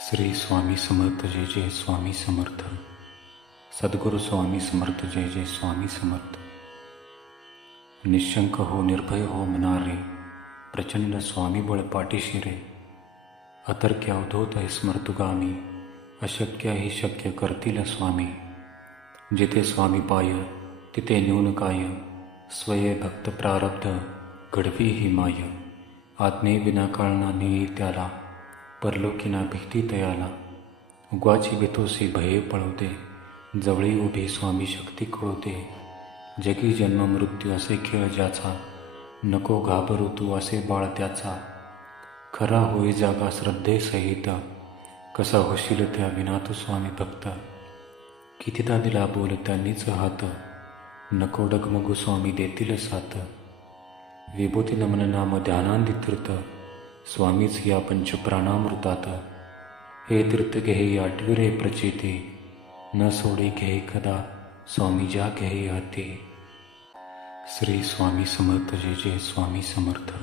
श्री स्वामी समर्थ जय जय स्वामी समर्थ। सद्गुरु स्वामी समर्थ जय जय स्वामी समर्थ। निशंक हो निर्भय हो मनारे, प्रचंड स्वामी बळ पाठीशी रे। अतर्क्य अवधूत है स्मर्तुगामी, अशक्य ही शक्य करतील स्वामी। जिथे स्वामी पाय तिथे न्यून काय, स्वये भक्त प्रारब्ध घडवी ही माय। आज्ञे विना कळना नेई त्याला, परलोकीना भीती तयाला। उग्वाची बेतोसी भये पळवते, जवळी उभी स्वामी शक्ती कळवते। जगी जन्म मृत्यू असे खेळ ज्याचा, नको घाबरू तू असे बाळ त्याचा। खरा होई जागा श्रद्धेसहित, कसा होशील त्या विना तू स्वामी भक्त। कितीदा दिला बोल त्यांनीच हात, नको डगमगू स्वामी देतील साथ। विभूती नमन नाम ध्यानांदी तीर्थ, स्वामीच या पंचप्राणामृतात। हे तीर्थ घेई आठविरे प्रचिती, न सोडे घेई कदा स्वामी ज्या घेई हाती। श्री स्वामी समर्थ जय जय स्वामी समर्थ।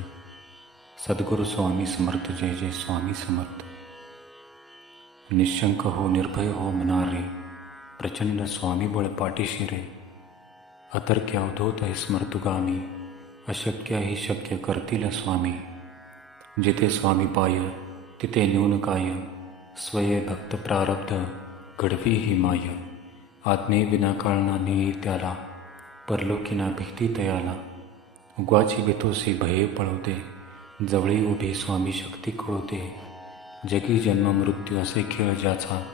सद्गुरु स्वामी समर्थ जय जय स्वामी समर्थ। निशंक हो निर्भय हो मनारे, प्रचंड स्वामी बळ पाठीशी रे। अतर्क्य अवधूत है स्मर्तुगामी, अशक्य ही शक्य करतील स्वामी। जिथे स्वामी पाय तिथे न्यून काय, स्वये भक्त प्रारब्ध घडवी ही माय। आज्ञे विना कळना नेई त्याला, परलोकीना भीती तयाला। उग्वाची बेतोसी भये पळवते, जवळी उभी स्वामी शक्ती कळवते। जगी जन्म मृत्यू असे खेळ ज्याचा,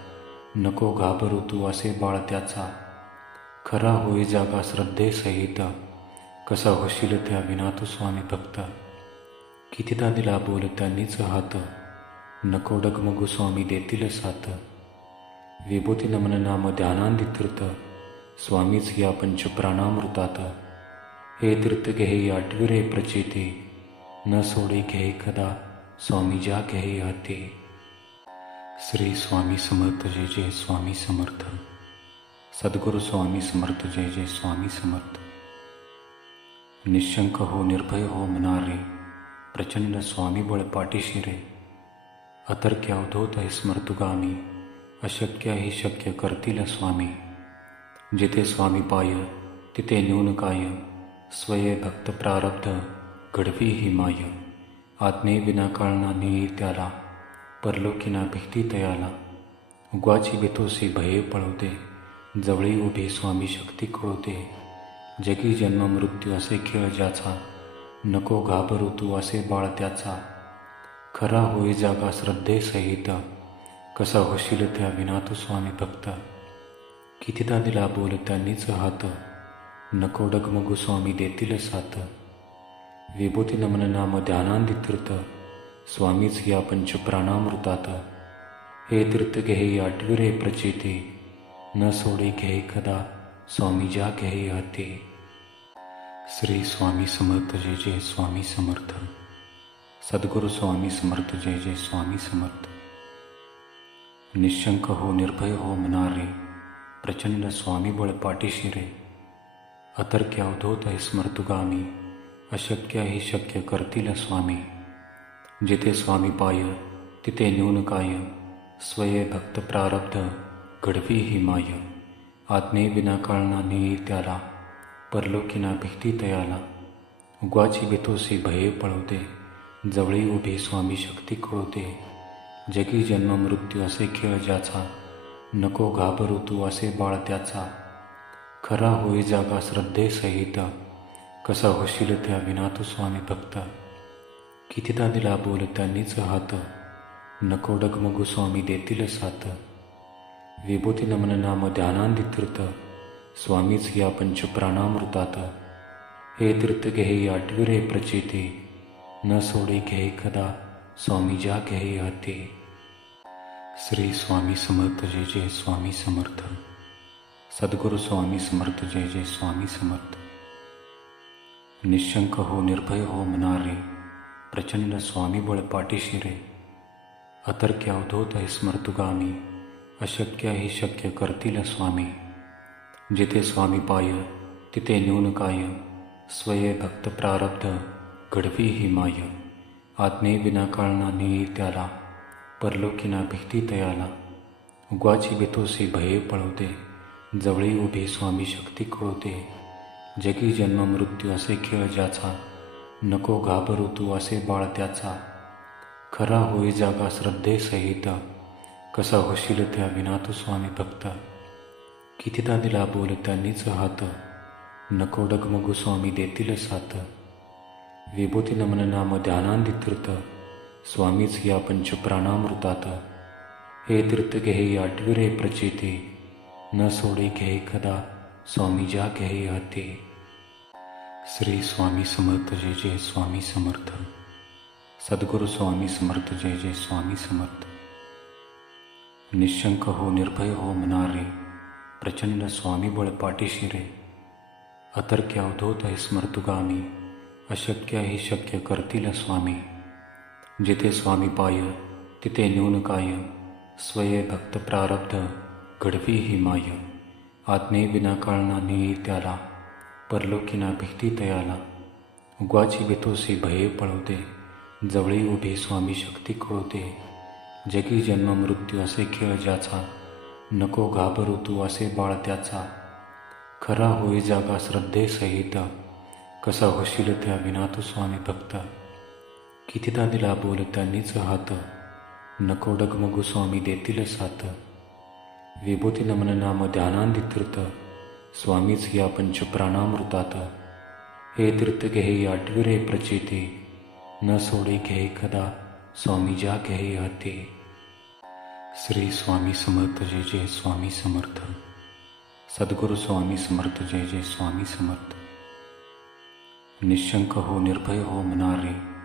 नको घाबरू तू असे बाळ त्याचा। खरा होई जागा श्रद्धेसहित, कसा होशील त्या विना तू स्वामी भक्त। कितीदा दिला बोल त्यांनीच हात, नको डगमगू स्वामी देतील साथ। विभूती नमन नाम ध्यानांदी तीर्थ, स्वामीच या पंचप्राणामृतात। हे तीर्थ घेई आठविरे प्रचिती, न सोडे घेई कदा स्वामी ज्या घेई हाती। श्री स्वामी समर्थ जय जय स्वामी समर्थ। सद्गुरु स्वामी समर्थ जय जय स्वामी समर्थ। निशंक हो निर्भय हो मनारे, प्रचंड स्वामी बळ पाठीशी रे। अतर्क्य अवधूत है स्मर्तुगामी, अशक्य ही शक्य करतील स्वामी। जिथे स्वामी पाय तिथे न्यून काय, स्वये भक्त प्रारब्ध घडवी ही माय। आज्ञे विना कळना नेई त्याला, परलोकीना भीती तयाला। उग्वाची बेतोसी भये पळवते, जवळी उभी स्वामी शक्ती कळवते। जगी जन्म मृत्यू असे खेळ ज्याचा, नको घाबरू तू असे बाळ त्याचा। खरा होई जागा श्रद्धेसहित, कसा होशील त्या विना तू स्वामी भक्त। कितीदा दिला बोल त्यांनीच हात, नको डगमगू स्वामी देतील साथ। विभूती नमन नाम ध्यानांदी तीर्थ, स्वामीच या पंचप्राणामृतात। हे तीर्थ घेई आठविरे प्रचिती, न सोडे घेई कदा स्वामी ज्या घेई हाती। श्री स्वामी समर्थ जय जय स्वामी समर्थ। सद्गुरु स्वामी समर्थ जय जय स्वामी समर्थ। निशंक हो निर्भय हो मनारे, प्रचंड स्वामी बळ पाठीशी रे। अतर्क्य अवधूत है स्मर्तुगामी, अशक्य ही शक्य करतील स्वामी। जिथे स्वामी पाय तिथे न्यून काय, स्वये भक्त प्रारब्ध घडवी ही माय। आज्ञे विना कळना नेई त्याला, परलोकीना भीती तयाला। उग्वाची बेतोसी भये पळवते, जवळी उभी स्वामी शक्ती कळवते। जगी जन्म मृत्यू असे खेळ ज्याचा, नको घाबरू तू असे बाळ त्याचा। खरा होई जागा श्रद्धेसहित, कसा होशील त्या विना तू स्वामी भक्त। कितीदा दिला बोल त्यांनीच हात, नको डगमगू स्वामी देतील साथ। विभूती नमन नाम ध्यानांदी तीर्थ, स्वामीच या पंचप्राणामृतात। हे तीर्थ घेई आठविरे प्रचिती, न सोडे घेई कदा स्वामी ज्या घेई हाती। श्री स्वामी समर्थ जय जय स्वामी समर्थ। सद्गुरु स्वामी समर्थ जय जय स्वामी समर्थ। निशंक हो निर्भय हो मनारे, प्रचंड स्वामी बळ पाठीशी रे। अतर्क्य अवधूत है स्मर्तुगामी, अशक्य ही शक्य करतील स्वामी। जिथे स्वामी पाय तिथे न्यून काय, स्वये भक्त प्रारब्ध घडवी ही माय। आज्ञे विना कळना नेई त्याला, परलोकीना भीती तयाला. उग्वाची बेतोसी भये पळवते, जवळी उभी स्वामी शक्ती कळवते. जगी जन्म मृत्यू असे खेळ ज्याचा, नको घाबरू तू असे बाळ त्याचा. खरा होई जागा श्रद्धेसहित, कसा होशील त्या विना तू स्वामी भक्त. कितीदा दिला बोल त्यांनीच हात, नको डगमगू स्वामी देतील साथ. विभूती नमन नाम ध्यानांदी तीर्थ, स्वामीच या पंचप्राणामृतात. हे तीर्थ घेई आठविरे प्रचिती, न सोडे घेई कदा स्वामी ज्या घेई हाती. श्री स्वामी समर्थ जय जय स्वामी समर्थ. सद्गुरु स्वामी समर्थ जय जय स्वामी समर्थ. निशंक हो निर्भय हो मनारे, प्रचंड स्वामी बळ पाठीशी रे. अतर्क्य अवधूत है स्मर्तुगामी, अशक्य ही शक्य करतील स्वामी. जिथे स्वामी पाय तिथे न्यून काय, स्वये भक्त प्रारब्ध घडवी ही माय. आत्मे विना काळना निळी त्याला, परलोकीना भीती तयाला. उग्वाची बेतोसी भये पळवते, जवळी उभी स्वामी शक्ती कळवते. जगी जन्म मृत्यू असे खेळ ज्याचा, नको घाबरू तू असे बाळ त्याचा. खरा होई जागा श्रद्धेसहित, कसा होशील त्या विना तू स्वामी भक्त. कितीदा दिला बोल त्यांनीच हात, नको डगमगू स्वामी देतील साथ. विभूती नमन नाम ध्यानांदी तीर्थ, स्वामीच या पंचप्राणामृतात. हे तीर्थ घेई आठविरे प्रचिती, न सोडे घेई कदा स्वामी ज्या घेई हाती. श्री स्वामी समर्थ जय जय स्वामी समर्थ. सद्गुरु स्वामी समर्थ जय जय स्वामी समर्थ. निशंक हो निर्भय हो मनारे,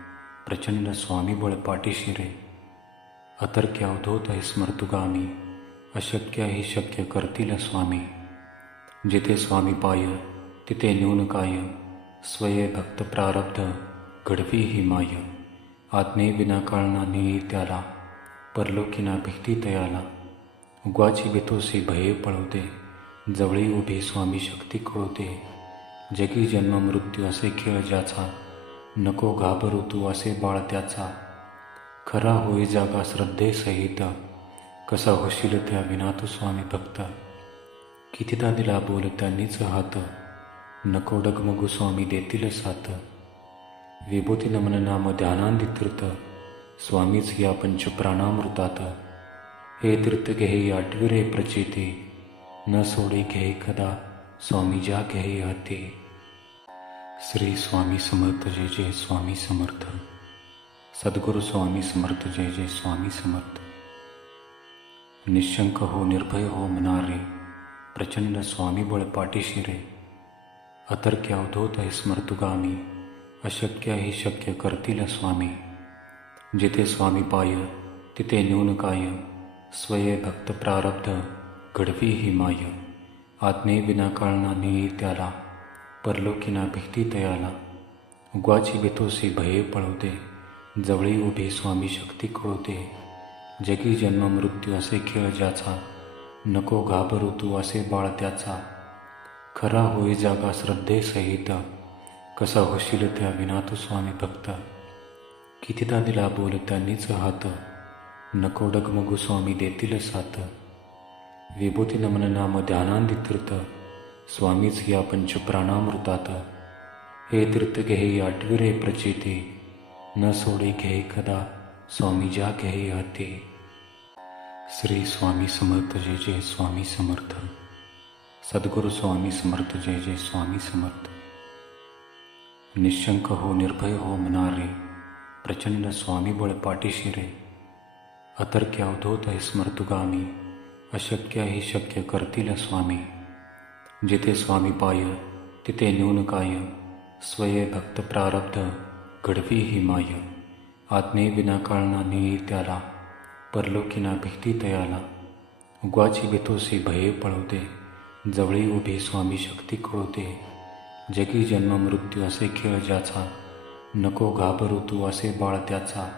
प्रचंड स्वामी बळ पाठीशी रे. अतर्क्य अवधूत है स्मर्तुगामी, अशक्य ही शक्य करतील स्वामी. जिथे स्वामी पाय तिथे न्यून काय, स्वये भक्त प्रारब्ध घडवी ही माय. आत्मे विना काळना निळी त्याला, परलोकीना भीती तयाला. उग्वाची बेतोसी भये पळवते, जवळी उभी स्वामी शक्ती कळवते. जगी जन्म मृत्यू असे खेळ ज्याचा, नको घाबरू तू असे बाळ त्याचा. खरा होई जागा श्रद्धेसहित, कसा होशील त्या विना तू स्वामी भक्त. कितीदा दिला बोल त्यांनीच हात, नको डगमगू स्वामी देतील साथ. विभूती नमन नाम ध्यानांदी तीर्थ, स्वामीच या पंचप्राणामृतात. हे तीर्थ घेई आठविरे प्रचिती, न सोडे घेई कदा स्वामी ज्या घेई हाती. श्री स्वामी समर्थ जय जय स्वामी समर्थ. सद्गुरु स्वामी समर्थ जय जय स्वामी समर्थ. निशंक हो निर्भय हो मनारे, प्रचंड स्वामी बळ पाठीशी रे. अतर्क्य अवधूत है स्मर्तुगामी, अशक्य ही शक्य करतील स्वामी. जिथे स्वामी पाय तिथे न्यून काय, स्वये भक्त प्रारब्ध घडवी ही माय. आत्मे विना काळना निळी त्याला, परलोकीना भीती तयाला. उग्वाची बेतोसी भये पळवते, जवळी उभी स्वामी शक्ती कळवते. जगी जन्म मृत्यू असे खेळ ज्याचा, नको घाबरू तू असे बाळ त्याचा. खरा होई जागा श्रद्धेसहित, कसा होशील त्या विना तू स्वामी भक्त. कितीदा दिला बोल त्यांनीच हात, नको डगमगू, स्वामी देतील साथ. विभूती नमन नाम ध्यानांदी तीर्थ, स्वामीच या पंचप्राणामृतात. हे तीर्थ घेई आठविरे प्रचिती, न सोडे घेई कदा स्वामी ज्या घेई हाती. श्री स्वामी समर्थ जय जय स्वामी समर्थ. निशंक हो निर्भय हो मनारे, प्रचंड स्वामी बळ पाठीशी रे. अतर्क्य अवधूत है स्मर्तुगामी, अशक्य ही शक्य करतील स्वामी. जिथे स्वामी पाय तिथे न्यून काय, स्वये भक्त प्रारब्ध घडवी ही माय. आत्मे विना काळना निळी त्याला, परलोकीना भीती तयाला. उग्वाची बेतोसी भये पळवते, जवळी उभी स्वामी शक्ती कळवते. जगी जन्म मृत्यू असे खेळ ज्याचा, नको घाबरू तू असे बाळ त्याचा. खरा होई जागा श्रद्धेसहित, कसा होशील त्या विना तू स्वामी भक्त. कितीदा दिला बोल त्यांनीच हात, नको डगमगू स्वामी देतील साथ. विभूती नमन नाम ध्यानांदी तीर्थ, स्वामीच या पंचप्राणामृतात. हे तीर्थ घेई आठविरे प्रचिती, न सोडे घेई कदा स्वामी ज्या घेई हाती. श्री स्वामी समर्थ जय जय स्वामी समर्थ. सद्गुरु स्वामी समर्थ जय जय स्वामी समर्थ. निशंक हो निर्भय हो मनारे, प्रचंड स्वामी बळ पाठीशी रे. अतर्क्य अवधूत है स्मर्तुगामी, अशक्य ही शक्य करतील स्वामी. जिथे स्वामी पाय तिथे न्यून काय, स्वये भक्त प्रारब्ध घडवी ही माय. आत्मे विना काळना निळी त्याला, परलोकीना भीती तयाला. उग्वाची बेतोसी भये पळवते, जवळी उभी स्वामी शक्ती कळवते. जगी जन्म मृत्यू असे खेळ ज्याचा, नको घाबरू तू असे बाळ त्याचा.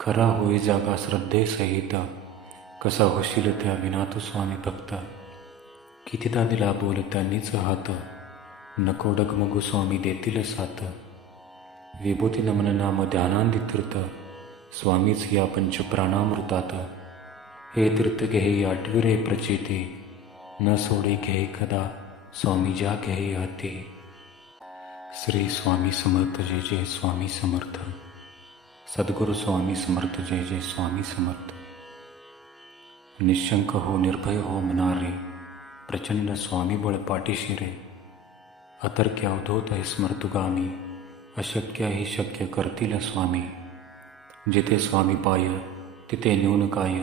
खरा होई जागा श्रद्धेसहित, कसा होशील त्या विना तू स्वामी भक्त. कितीदा दिला बोल त्यांनीच हात, नको डगमगू स्वामी देतील साथ. विभूती नमन नाम ध्यानांदी तीर्थ, स्वामीच या पंचप्राणामृतात, हे तीर्थ घेई आठविरे प्रचिती, न सोडे घेई कदा स्वामी ज्या घेई हाती. श्री स्वामी समर्थ. जय जय स्वामी समर्थ. सद्गुरु स्वामी समर्थ. जय जय स्वामी समर्थ. निशंक हो, निर्भय हो मनारे, प्रचंड स्वामी बळ पाठीशी रे. अतर्क्य अवधूत है स्मर्तुगामी, अशक्य ही शक्य करतील स्वामी. जिथे स्वामी पाय तिथे न्यून काय,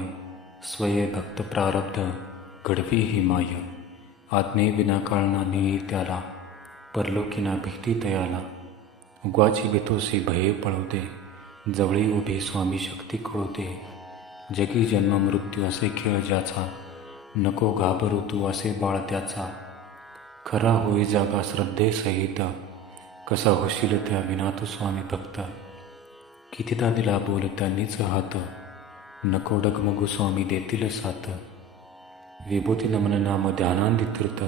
स्वये भक्त प्रारब्ध घडवी ही माय. आज्ञे विना काळना निळी त्याला, परलोकीना भीती तयाला. उग्वाची बेतोसी भये पळवते, जवळी उभी स्वामी शक्ती कळवते. जगी जन्म मृत्यू असे खेळ ज्याचा, नको घाबरू तू असे बाळ त्याचा. खरा होई जागा श्रद्धेसहित, कसा होशील त्या विना तू स्वामी भक्त. कितीदा दिला बोल त्यांनीच हात, नको डगमगू स्वामी देतील साथ. विभूती नमन नाम ध्यानांदी तीर्थ,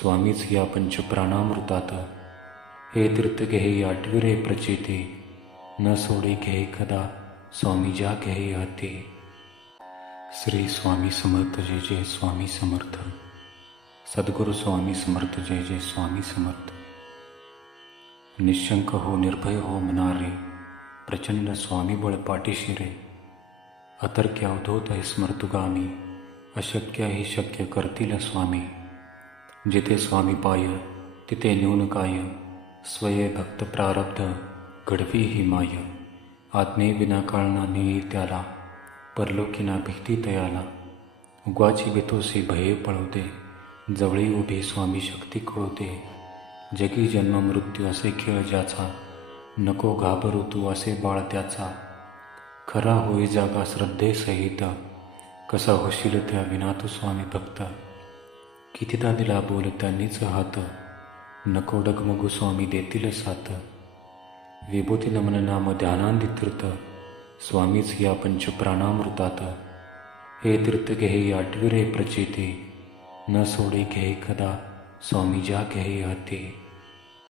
स्वामीच या पंचप्राणामृतात. हे तीर्थ घेई आठविरे प्रचिती, न सोडे घेई कदा स्वामी ज्या घेई हाती. श्री स्वामी समर्थ. जय जय स्वामी समर्थ. सद्गुरु स्वामी समर्थ. जय जय स्वामी समर्थ. निशंक हो, निर्भय हो मनारे, प्रचंड स्वामी बळ पाठीशी रे. अतर्क्य अवधूत है स्मर्तुगामी, अशक्य ही शक्य करतील स्वामी. जिथे स्वामी पाय तिथे न्यून काय, स्वये भक्त प्रारब्ध घडवी ही माय. आज्ञे विना काळना निळी त्याला, परलोकीना भीती तयाला. उग्वाची बेतोसी भये पळवते, जवळी उभी स्वामी शक्ती कळवते. जगी जन्म मृत्यू असे खेळ ज्याचा, नको घाबरू तू असे बाळ त्याचा. खरा होई जागा श्रद्धेसहित, कसा होशील त्या विना तू स्वामी भक्त. कितीदा दिला बोल त्यांनीच हात, नको डगमगू स्वामी देतील साथ. विभूती नमन नाम ध्यानांदी तीर्थ, स्वामीच या पंचप्राणामृतात. हे तीर्थ घेई आठविरे प्रचिती, न सोडे घेई कदा स्वामी ज्या घेई हाती.